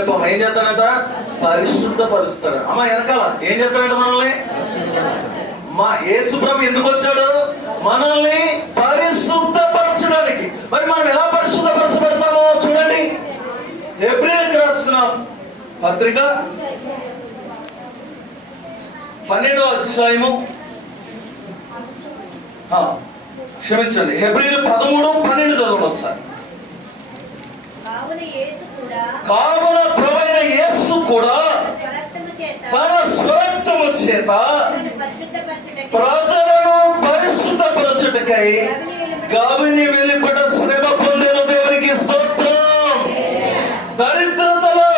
చెప్పమ్మా, ఏం చేస్తాడంట? పరిశుద్ధపరుస్తాడు. అమ్మ వెనకాల ఏం చేస్తాడంట? మనల్ని మా యేసు ప్రభు ఎందుకు వచ్చాడు? మనల్ని పరిశుద్ధపరచడానికి. మరి మనం ఎలా పరిశుద్ధపరచబడతామో చూడండి. హెబ్రీయులకు రాసిన పత్రిక 12వ అధ్యాయము, క్షమించండి, హెబ్రీయులు 13:12 చదవండి ఒకసారి. కావున ప్రభువైన యేసు కూడా తన స్వరక్తము చేత ప్రజలను పరిశుద్ధపరచుటకై గావిని వెలుపట శ్రమ పొందిన దేవునికి స్తోత్రం. దరిద్రతలో,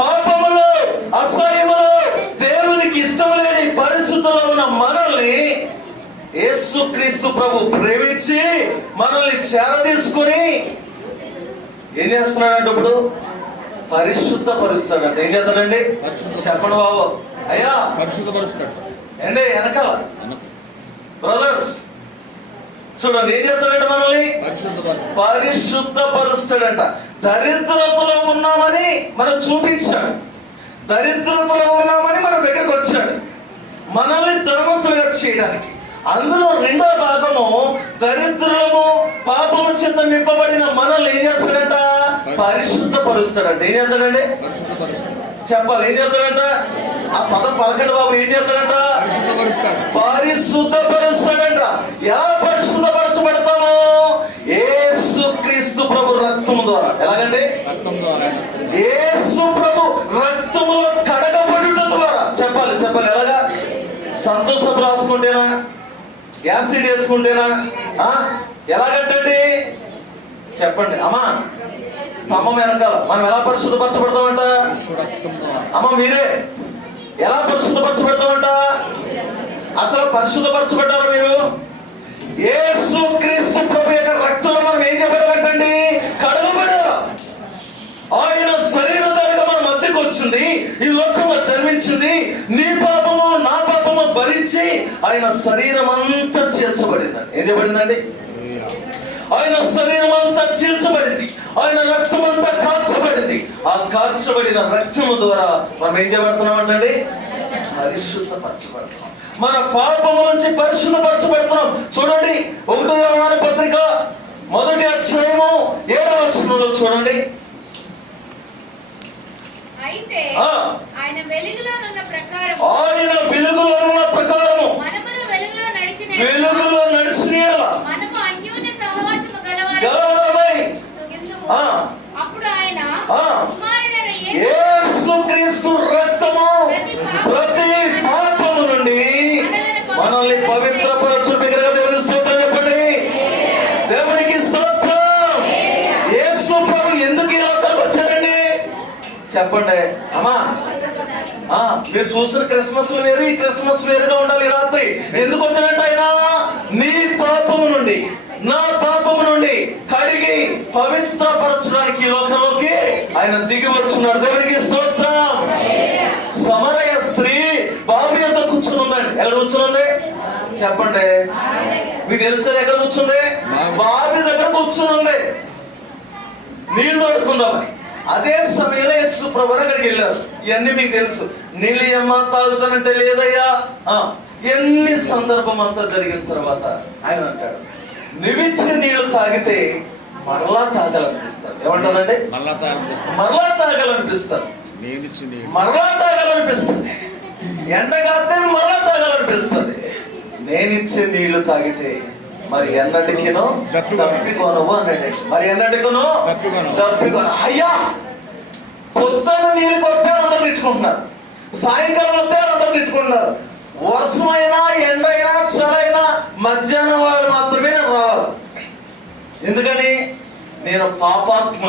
పాపములో, అసహ్యములో, దేవునికి ఇష్టం లేని పరిస్థితుల్లో ఉన్న మనల్ని యేసుక్రీస్తు ప్రభు ప్రేమించి మనల్ని చేరదీసుకుని ఏం చేస్తున్నాడంటే ఇప్పుడు పరిశుద్ధపరుస్తాడంట. ఏం చేస్తాడండి? చెప్పండి బాబు. అయ్యా పరిశుద్ధపరుస్తాడు అండి. వెనకాల బ్రదర్స్ చూడండి, ఏం చేస్తాడంట? మనల్ని పరిశుద్ధపరుస్తాడంట. దరిద్రతలో ఉన్నామని మనం చూపించాడు, దరిద్రతలో ఉన్నామని మన దగ్గరకు వచ్చాడు మనల్ని ధనవంతులుగా చేయడానికి. అందులో రెండో భాగము దరిద్రము, పాపము చేత నింపబడిన మనల్ని ఏం చేస్తాడంట? పరిశుద్ధపరుస్తాడంట. ఏం చేస్తాడండి? చెప్పాలి. ఏం చేస్తాడంట? ఆ పదం పలకండి బాబు. ఏం చేస్తాడంట? పరిశుద్ధపరుస్తాడంట. ఎలా పరిశుద్ధపరచబడతాము? యేసుక్రీస్తు ప్రభు రక్తము ద్వారా. ఎలాగండి? యేసు ప్రభు రక్తములో కడగబడుట ద్వారా. చెప్పాలి చెప్పాలి. ఎలాగా? సంతోషం రాసుకుంటేనా? యాసిడ్ వేసుకుంటేనా? ఎలాగంటండి? చెప్పండి అమ్మా. అమ్మ వెనకాల మనం ఎలా పరిశుద్ధపరచబడతామంట? అమ్మ మీరే ఎలా పరిశుద్ధపరచబడతామంట? అసలు పరిశుద్ధపరచబడ్డారా మీరు? యేసుక్రీస్తు ప్రభు యొక్క రక్తంలో మనం ఏం చేయబడాలంటండి? కడగబడాలి. ఆయన శరీరధారిగా మన మధ్యకు వచ్చింది, ఈ లోకంలో జన్మించింది, నీ పాపము నా పాపము భరించి ఆయన శరీరం అంతా చీల్చబడింది. ఏం చేయబడిందండి? ఆయన శరీరం అంతా చీల్చబడింది, ఆయన రక్తం అంతా కార్చబడింది. ఆ కార్చబడిన రక్తము ద్వారా మనం ఏం చేయబడుతున్నాం అంటండి? పరిశుద్ధపరచబడుతున్నాం. మన పాపము నుంచి పరిశుద్ధపరచబడుతున్నాం. చూడండి 1వ యోహాను పత్రిక 1వ అధ్యాయము 7వ వచనంలో చూడండి. ఆయన వెలుగులో ఉన్న ప్రకారము వెలుగులో నడిచిన మనకు అన్యోన్య సహవాసము గలవారమై అప్పుడు ఆయన కుమారుడైన యేసుక్రీస్తు రక్తము ప్రతి పాపము నుండి మనల్ని పవిత్రపరచుటకుగా దేవుని స్తోత్రం చెప్పండి. దేవునికి స్తోత్రం. యేసు ప్రభు ఎందుకు ఈ లోకానికి వచ్చాడండి? చెప్పండి అమ్మా. మీరు చూసిన క్రిస్మస్ వేరు, ఈ క్రిస్మస్ వేరుగా ఉండాలి. రాత్రి ఎందుకు వచ్చాడంటే ఆయన నీ పాపము నుండి నా పాపము నుండి కడిగి పవిత్రపరచడానికి ఈ లోకంలోకి ఆయన దిగి వచ్చున్నాడు. దేవునికి స్తోత్రం. సమరయ స్త్రీ బావి వద్ద కూర్చుని ఉందండి. ఎక్కడ కూర్చుంది? చెప్పండి. మీకు తెలుసు ఎక్కడ కూర్చుంది? బావి దగ్గర కూర్చుని ఉంది, నీళ్లు పడుకుందామని. అదే సమయంలో యేసు ప్రభు అక్కడికి వెళ్ళారు. ఇవన్నీ మీకు తెలుసు. నీళ్ళు ఏమా తాగుతానంటే లేదయ్యా. ఎన్ని సందర్భం అంతా జరిగిన తర్వాత ఆయన అంటాడు, నువ్విచ్చిన నీళ్లు తాగితే మరలా తాగాలనిపిస్తారు. ఏమంటారండి? మరలా తాగాలనిపిస్తారు, మరలా తాగాలనిపిస్తుంది. ఎండగాస్తే మరలా తాగాలనిపిస్తుంది. నేనిచ్చే నీళ్లు తాగితే మరి ఎన్నటికినో తప్పికొనవు అన్నాడు. మరి ఎన్నటికినో తప్పికొన. అయ్యా పొద్దున్న నీళ్ళు కొట్టే అందరూ తెచ్చుకుంటున్నారు, సాయంకాలం వస్తే అందరూ తెచ్చుకుంటున్నారు. వర్షమైనా ఎండైనా చలైనా మధ్యాహ్నం వాళ్ళు మాత్రమే రావాలి. ఎందుకని? నేను పాపాత్మ